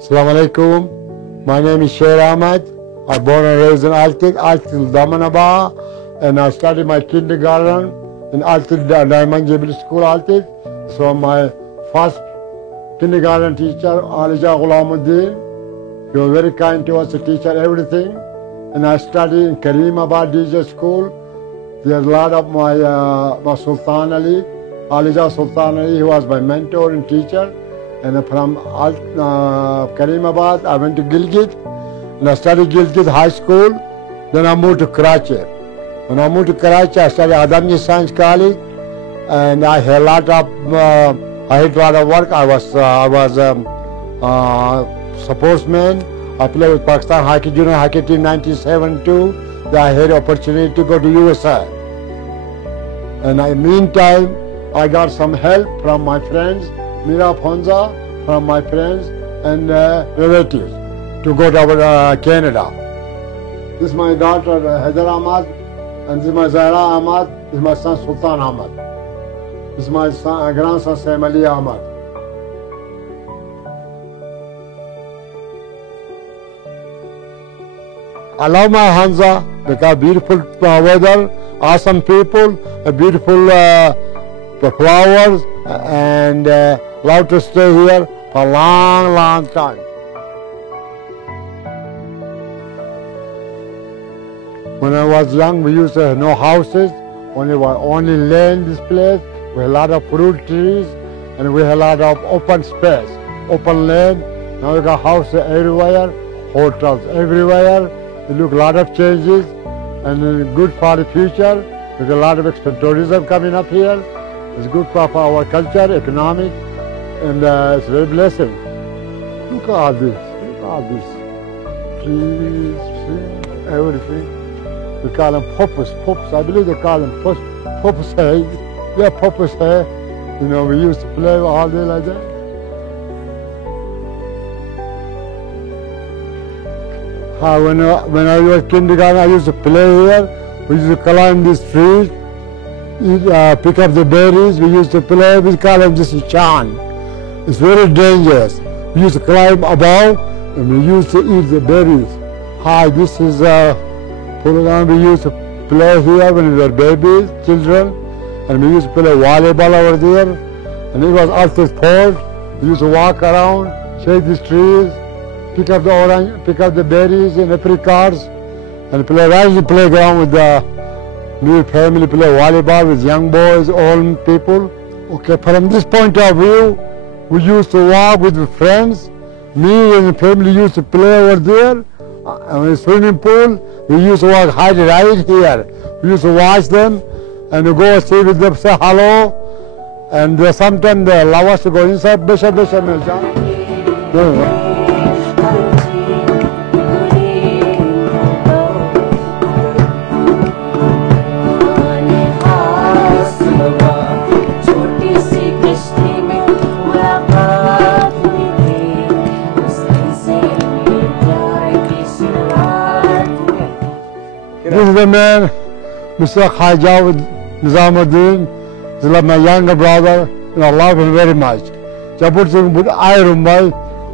Assalamu alaikum. My name is Sher Ahmed. I was born and raised in Altil Damanaba, and I started my kindergarten in Altil Diamond Jubilee School, Altil. So my first kindergarten teacher, Alija Ghulamuddin, he was very kind to us to teach us everything. And I studied in Karimabad DJ School. There's a lot of my Sultan Ali, Alija Sultan Ali, who was my mentor and teacher. And from Karimabad, I went to Gilgit, and I studied Gilgit High School. Then I moved to Karachi. When I moved to Karachi, I studied Adamji Science College, and I had a lot of work. I was sportsman. I played with Pakistan hockey junior hockey team 1972. Then I had opportunity to go to USA. And in the meantime, I got some help from my friends. Hunza, from my friends and relatives to go to Canada. This is my daughter Sher Ahmed, and this is my Zahra Ahmed. This is my son Sultan Ahmed. This is my son, grandson Saim Ali Ahmed. I love my Hunza because beautiful weather, awesome people, beautiful flowers, and love to stay here for a long, long time. When I was young, we used to have no houses, only land this place. We had a lot of fruit trees, and we had a lot of open space, open land. Now we got houses everywhere, hotels everywhere. It look a lot of changes, and good for the future. There's a lot of tourism coming up here. It's good for our culture, economic, and it's very blessing. Look at all this. Look at all this. Trees, everything. We call them poppers. Pops. I believe they call them poppers. Yeah, poppers. You know, we used to play all day like that. When I was kindergarten, I used to play here. We used to climb this tree, pick up the berries. We used to play. We call them this chan. It's very dangerous. We used to climb above, and we used to eat the berries. Hi, this is program we used to play here when we were babies, children, and we used to play volleyball over there. And it was also sport. We used to walk around, shake these trees, pick up the orange, pick up the berries and apricots, and play right in the playground with the new family, play volleyball with young boys, old people. Okay, from this point of view, we used to walk with friends. Me and the family used to play over there. In the swimming pool, we used to walk right here. We used to watch them and we go see with them, say hello. And sometimes they allow us to go inside. Besha. This is the man, Mr. Khajawad Nizamuddin. This is my younger brother, and I love him very much. Jabur would iron my,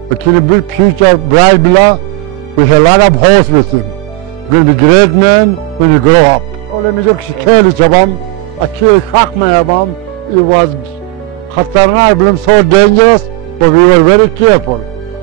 but in a big future, bright below, we have a lot of hopes with him. He's going to be a great man when you grow up. Let me just kill it, Jabam. I killed Khakma. It was khatarnak, so dangerous, but we were very careful.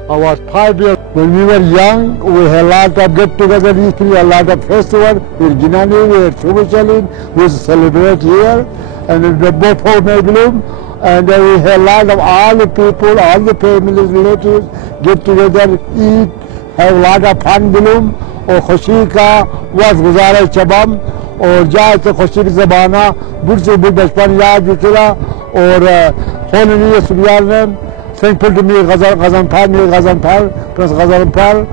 I was 5 years. When we were young, we had a lot of get-together, a lot of festivals. We were Ginani, we were Chubachalin, we used to celebrate here, and the Bofo Meglum, and we had a lot of all the people, all the families, relatives, get together, eat, have a lot of fun bloom, or Khoshi ka was Guzara Chabam, or Jai to Khoshi Zabana, Bursi Budashpan Yad Vitila, or Holini Subyarnam. Thankful to me, Ghazanpar, Prince Ghazanpar,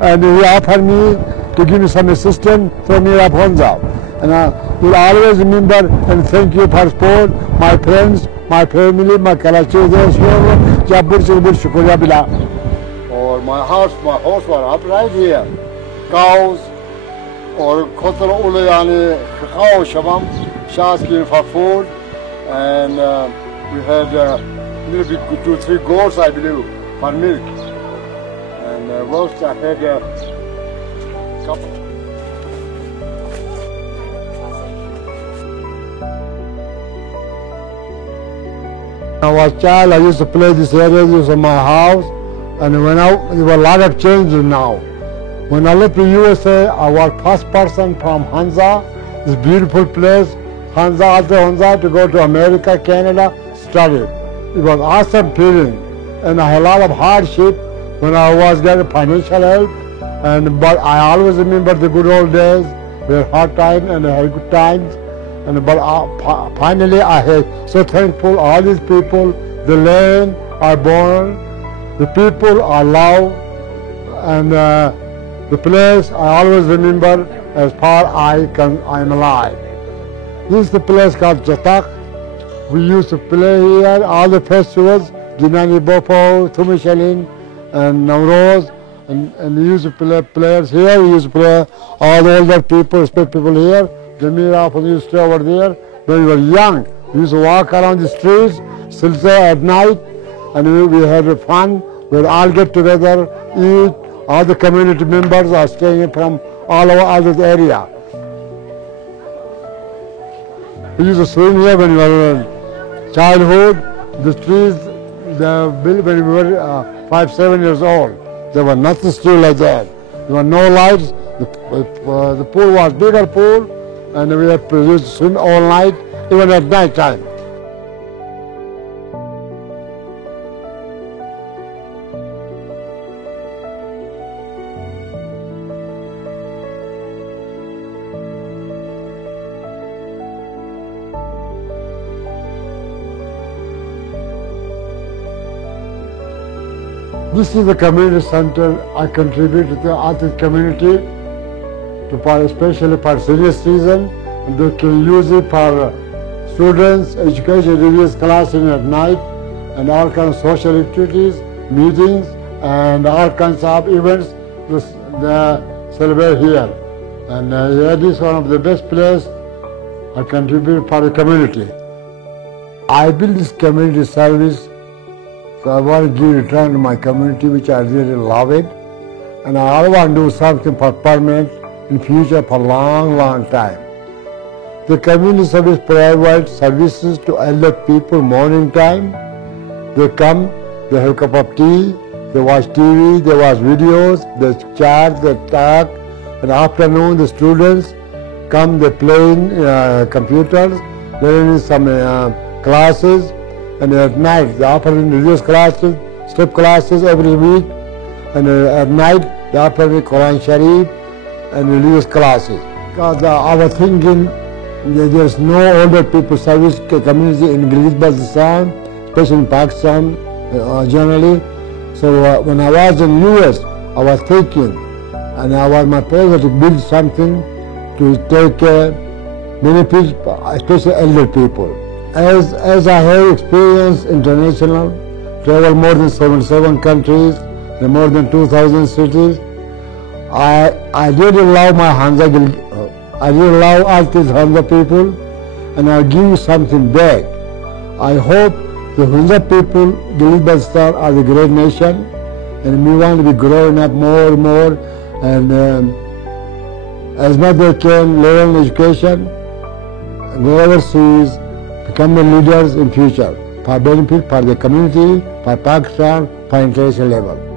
and he offered me to give me some assistance from me of Hunza. And I will always remember and thank you for support, my friends, my family, my Karachi, Jabur Shukriya Bila. Or my house was up right here. Cows, or Kotra Ulayani, Kakao Shabam, Shaskin for food, and we had maybe 2-3 goats, I believe, for milk. works ahead couple. When I was a child, I used to play this area. This was my house, and there were a lot of changes now. When I left the USA, I was first person from Hunza, this beautiful place, Hunza, to go to America, Canada, study. It was awesome feeling, and I had a lot of hardship when I was getting financial help, but I always remember the good old days. We had hard times and I had good times. But finally, I am so thankful. All these people, the land are born, the people are love, and the place I always remember as far as I am alive. This is the place called Jatak. We used to play here all the festivals, Ginani Bofo, Tumishalin, and Navroz, and we used to play players here. We used to play all the older people, respect people here. Jamira often used to stay over there. When we were young, we used to walk around the streets, Silsa at night, and we had fun. We'd all get together, eat. All the community members are staying from all over this area. We used to swim here when we were in childhood. The trees, they built when we were 5, 7 years old. There was nothing still like that. There were no lights. The pool was bigger pool. And we had to swim all night, even at night time. This is the community center. I contribute to the artist community, especially for senior citizen, and they can use it for students, education, religious classes at night, and all kinds of social activities, meetings, and all kinds of events they celebrate here. And here is one of the best places I contribute for the community. I built this community service, so I want to give return to my community, which I really love it, and I want to do something for permanent in future for long, long time. The community service provides services to elder people morning time. They come, they have a cup of tea, they watch TV, they watch videos, they chat, they talk. In the afternoon, the students come, they play in computers, learn some classes, and at night they offer religious classes, step classes every week, and at night they offer the Quran Sharif and religious classes. Because our thinking, there's no older people service community in Pakistan, especially in Pakistan generally. So when I was in US, I was thinking, and my plan was to build something to take many people, especially elder people. As I have experienced international, travel more than 77 countries, in more than 2,000 cities, I really love my Hunza. I really love all these Hunza people, and I'll give you something back. I hope the Hunza people, Pakistan, are the great nation, and we want to be growing up more and more, and as much as they can learn education, go overseas, become the leaders in future for benefit for the community, for Pakistan, for international level.